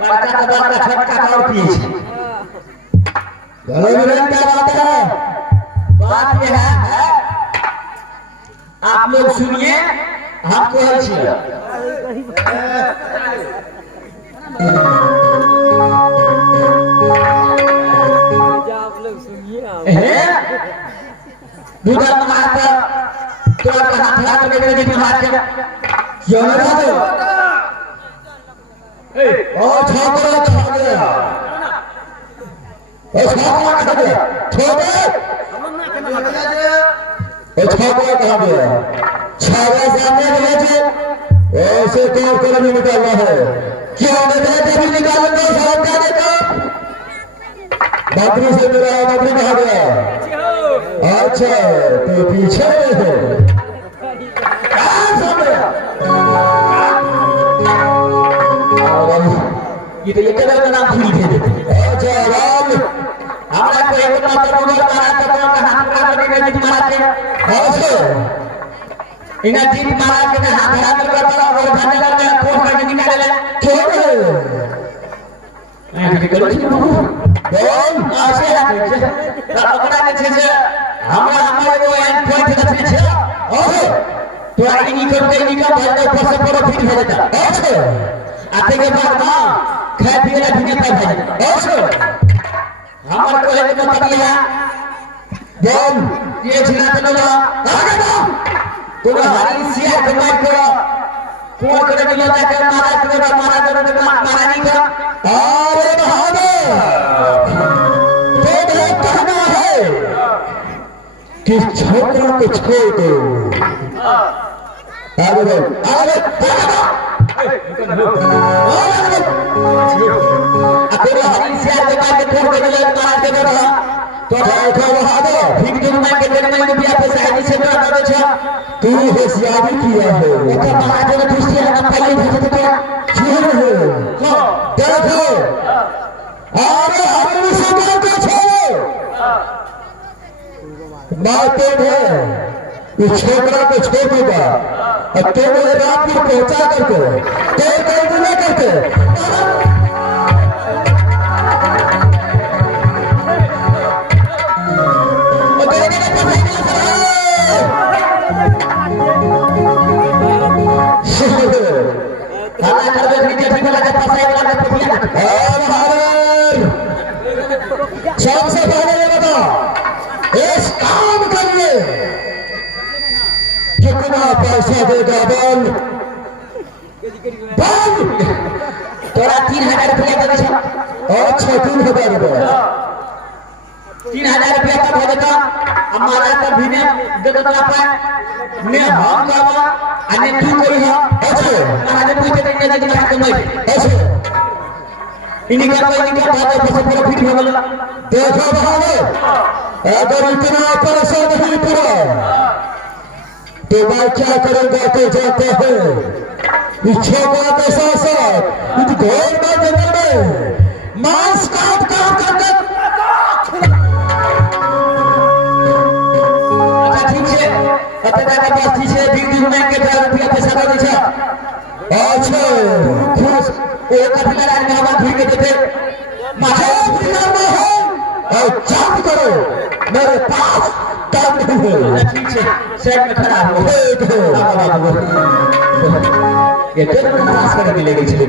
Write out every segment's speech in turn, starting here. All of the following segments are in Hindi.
बड़का का बड़का छोटका का और पिए छी गले में क्या बात है बात ये है आप लोग सुनिए हम कह छी आप लोग सुनिए दूध माता तो हाथ हाथ में मेरे जी मार के क्यों ना दो ओ छोकरा खा गया ओ छोकरा खा गया छोकरा ओ छोकरा खा गया छावा सामने भेजे ऐसे तो कर नहीं निकालना है क्यों नहीं जब निकालना सब का देखो बकरी से मेरा बकरी कहा गया अच्छा तो पीछे है ये तो ये कलर का नाम भूल गए अच्छा राम हमारा को एक नंबर नंबर मारा तो हाथ का करने में मारते अच्छा इन्हें तीन मारा के हाथ हाथ में करता और भांडा में फोन करके निकाले छोड़ मैं करो बोल आशे अपना ने छे हमरा को एंड पॉइंट के छे ओहो तो आई करते निका भाई ऊपर से पूरा फिट हो जाता अच्छा आते के बाद ना खाए पिए ना पीने का भाई अच्छा हमारे को एक मतलब ये बोल ये छिना चलो आगे दो तुम्हारी सिया कमाई करो कौन करे मिला जाकर मारा करे मारा नहीं करो अरे बहादुर तो कहना है कि छोकरा को छोड़ दो आगे बोल आगे अकेले हरी से आगे बात छोड़ के मिला मारा के रहा तो देखो बहादुर ठीक दिन में के दिन में भी आप शादी से कर दो छ तू होशियारी किया है तो महाराज ने दूसरी का पहले भेज दिया क्यों हो देखो अरे हरी से को छोड़ो बातें है इस छोकरा को छोड़ दूंगा और तो वो रात में पहुंचा करके तो कोई बुला करके सबसे पहले ये बताओ इस काम के लिए कितना पैसा देगा बोल बोल तोरा 3000 रुपया दे दे अच्छा 3000 रुपया 3000 रुपया तक हो जाता हमारा तो भी ने दे देता पे ने हम करवा अने तू कोई है अच्छा महाराज पूछे तो ने लगे कमाई अच्छा इनका बात है पूरा फिट हो गया देखो बहादुर अगर इतना पैसा नहीं पड़ा तो मैं क्या करूंगा तो जाते हैं इच्छा का के साथ साथ इस घोर में जंगल में मांस काट काट करके अच्छा ठीक है अपने का पास ठीक है दिन में के 1000 रुपया पैसा दे दे अच्छा खुश एक अपना राज में हवा धुई के देते माधव फिल्म में है और चाप करो मेरे पास काम नहीं है ठीक है सेट में खड़ा हो ये तो पास करने मिलेगी चले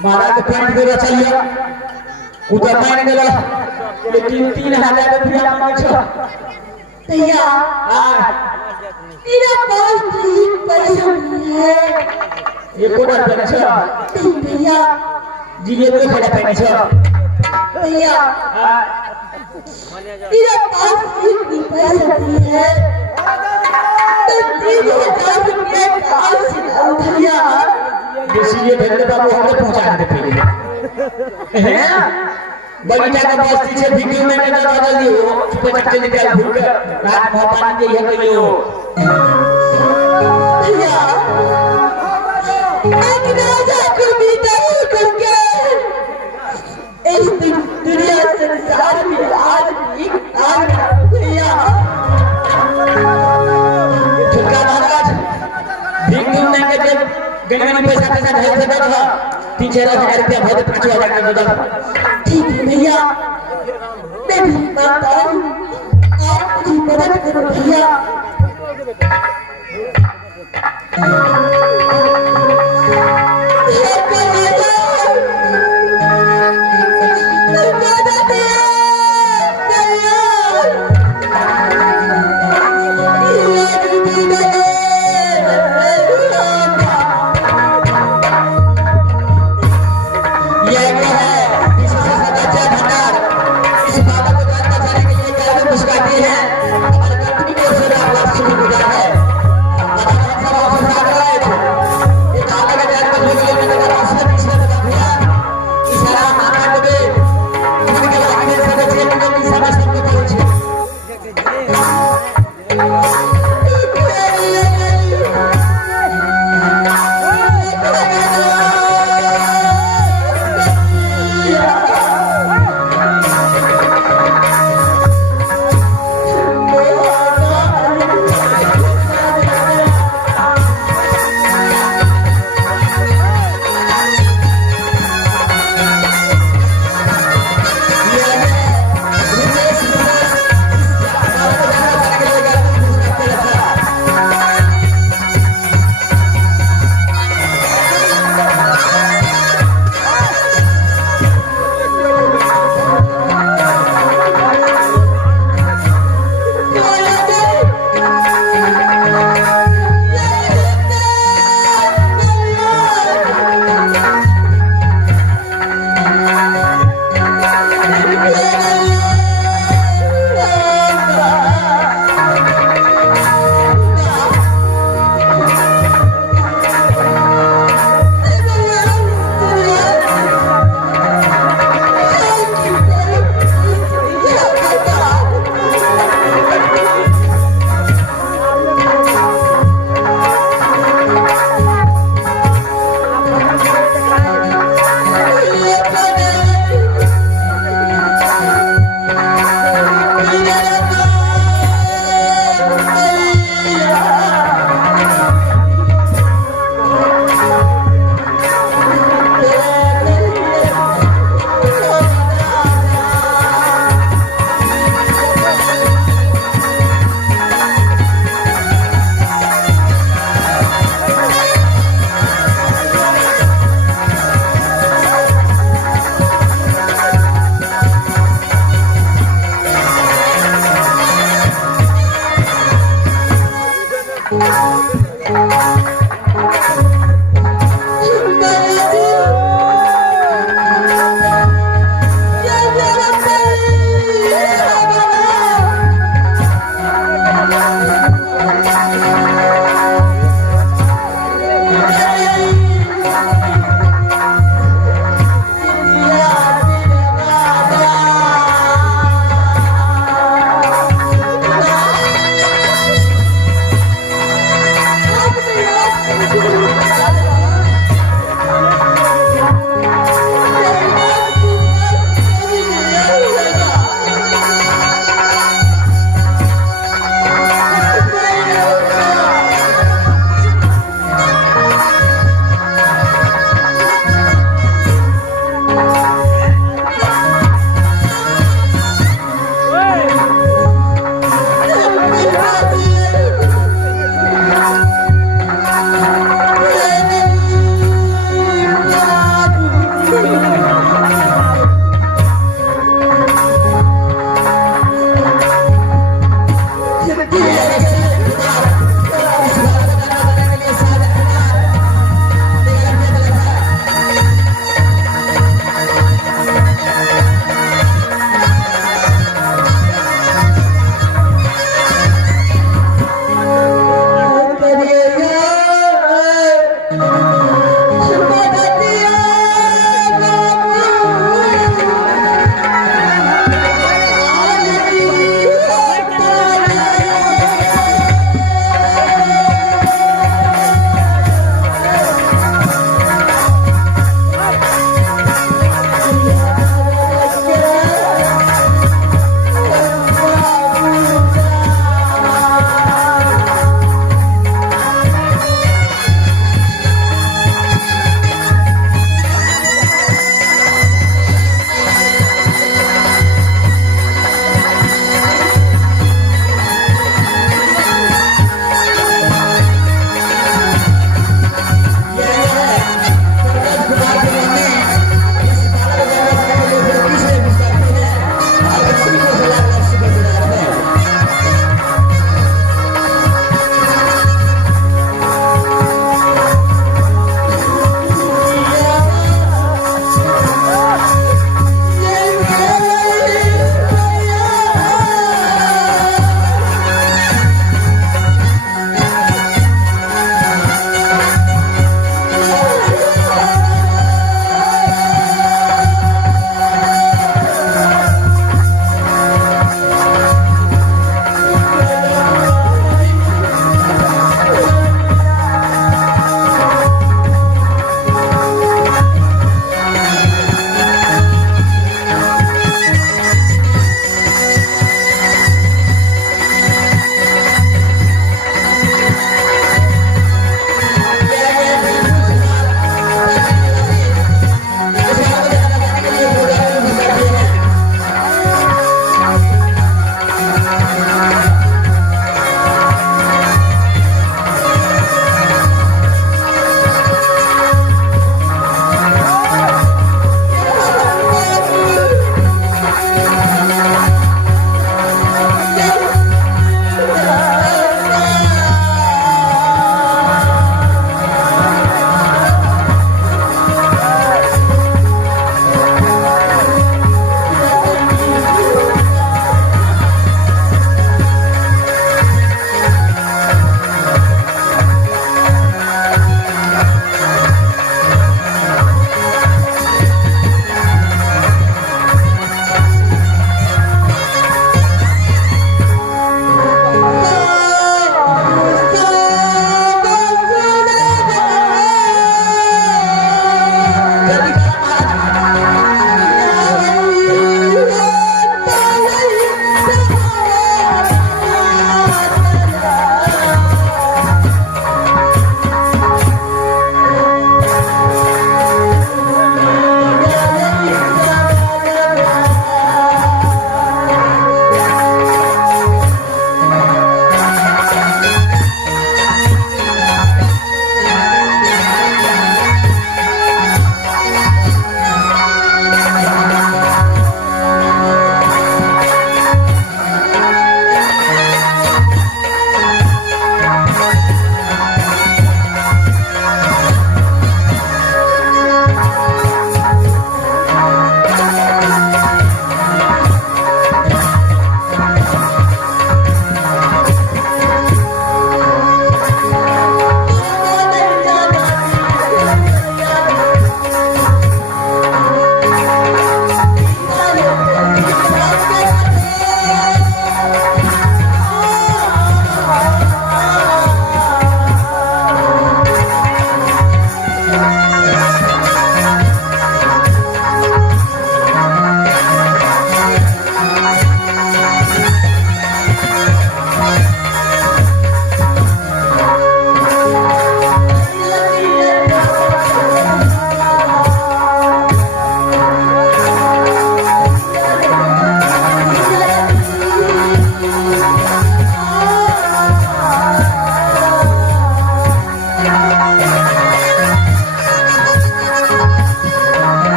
मारा के पॉइंट दे चलिए उधर मारने गया लेकिन 3000 रुपया मांगे छ भैया मेरा बहुत ही परेशानी है ये कोड़ा पहने छ भैया जिलेबी खड़ा पहने छ भैया मेरा पास इतनी पैसा नहीं है तो 3000 रुपया कहाँ से लाऊं भैया इसलिए भेजने बाबू हमें पहुंचा देते हैं बगीचा का बस्ती से वीडियो में नजर आ रही हो बच्चे निकल भूल कर रात में पानी दे है कहियो भैया एक राजा को विदाई करके इस दुनिया संसार में आज एक काम भैया महाराज भिक्षु गली में पैसा पैसा ढेर से दो 3-4 हजार रुपया बहुत 5,000 का दो। ठीक है भैया, मैं भी मानता हूँ, आप मुझे मदद करो भैया। Thank you.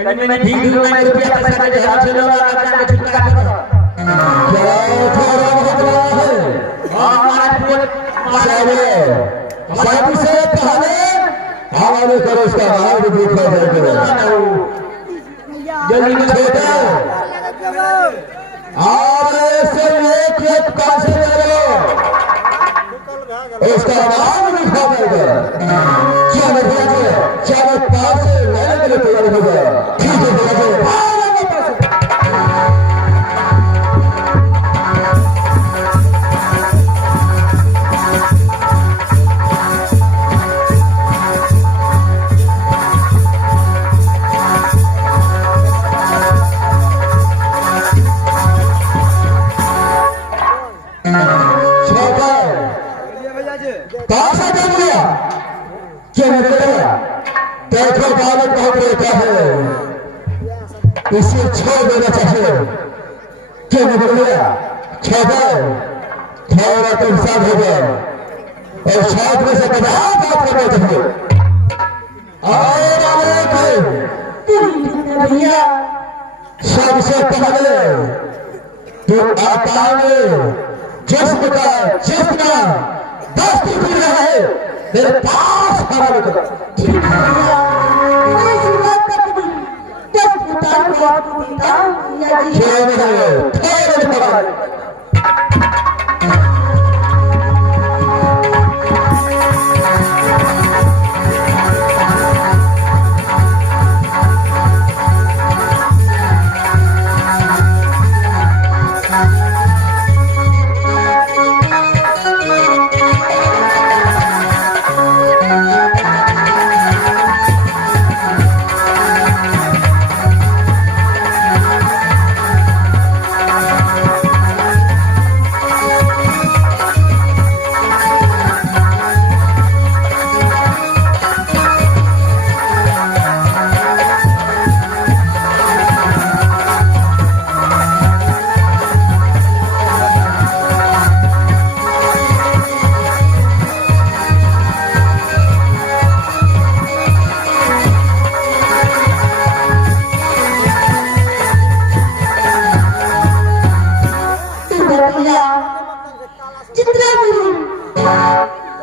कहीं मैंने ठीक दूर में रुपया पैसा के हाथ से लोग आकर के छुटकारा करो क्या थोड़ा बहुत रहा है हमारा पूरे चले सबसे पहले हवाले करो उसका नाम भी दिखा जाएगा जल्दी में छोटा और ऐसे एक कासे करो उसका नाम लिखा जाएगा चलो बच्चे चलो पास लेने के लिए तैयार हो जाए ठीक है बच्चे देखो बालक बहुत रहता है इसे छोड़ देना चाहिए क्यों नहीं बोलिया छोड़ थोड़ा तुम साथ हो गए और साथ में से बात करना चाहिए और भैया सबसे पहले तो आता है जिस्म का दस्त भी है मेरे पास हमारे को जितना भी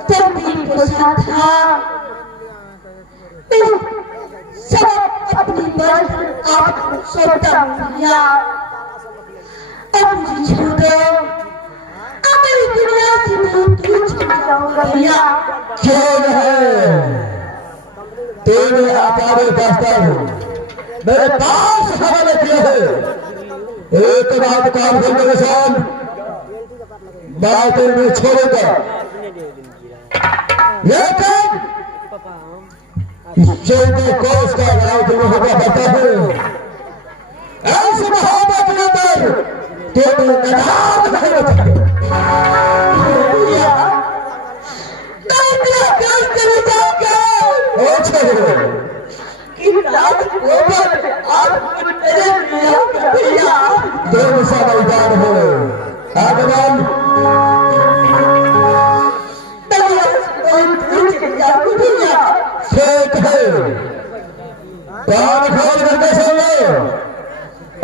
तकदीर के साथ था मैं सब अपनी बात आपको सौंपता हूं भैया अब मुझे छोड़ दो अब मैं दुनिया से दूर चल जाऊंगा भैया क्यों नहीं तेरे आकार दास्ता हूँ मेरे पास हवाले किया है एक बात काम करने के साथ बात में छोड़ेगा लेकिन चौदह कोस का गाँव तुम्हें होगा पता है ऐसे मोहब्बत के अंदर तेरे नदाम नहीं होता दोनों समझदार हो आगमन ठीक है कान खोल करके सुन लो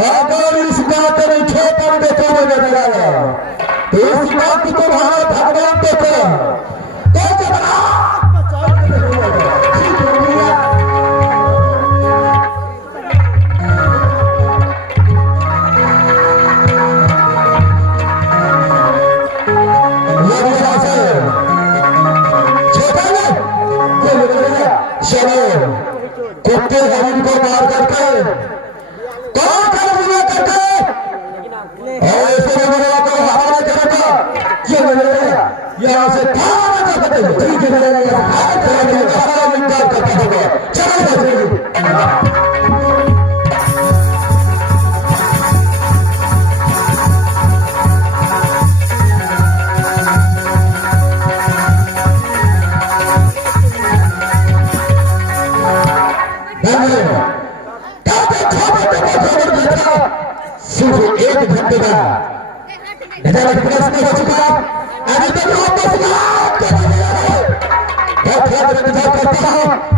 अगर इस बात में छोटा देखो नजर आया तो इस बात को तुम्हारा भगवान देखो तो कुत्ते हरिन को मार करके कौन करना करके ऐसे लोगों को हवाले करेगा क्यों मिलेगा यहाँ से भाग सकते हो ठीक है मिलेगा भाग करेंगे हमारा निकाल करता होगा चलो सिर्फ एक घंटे का प्रश्न हो चुका अभी तक करता हूं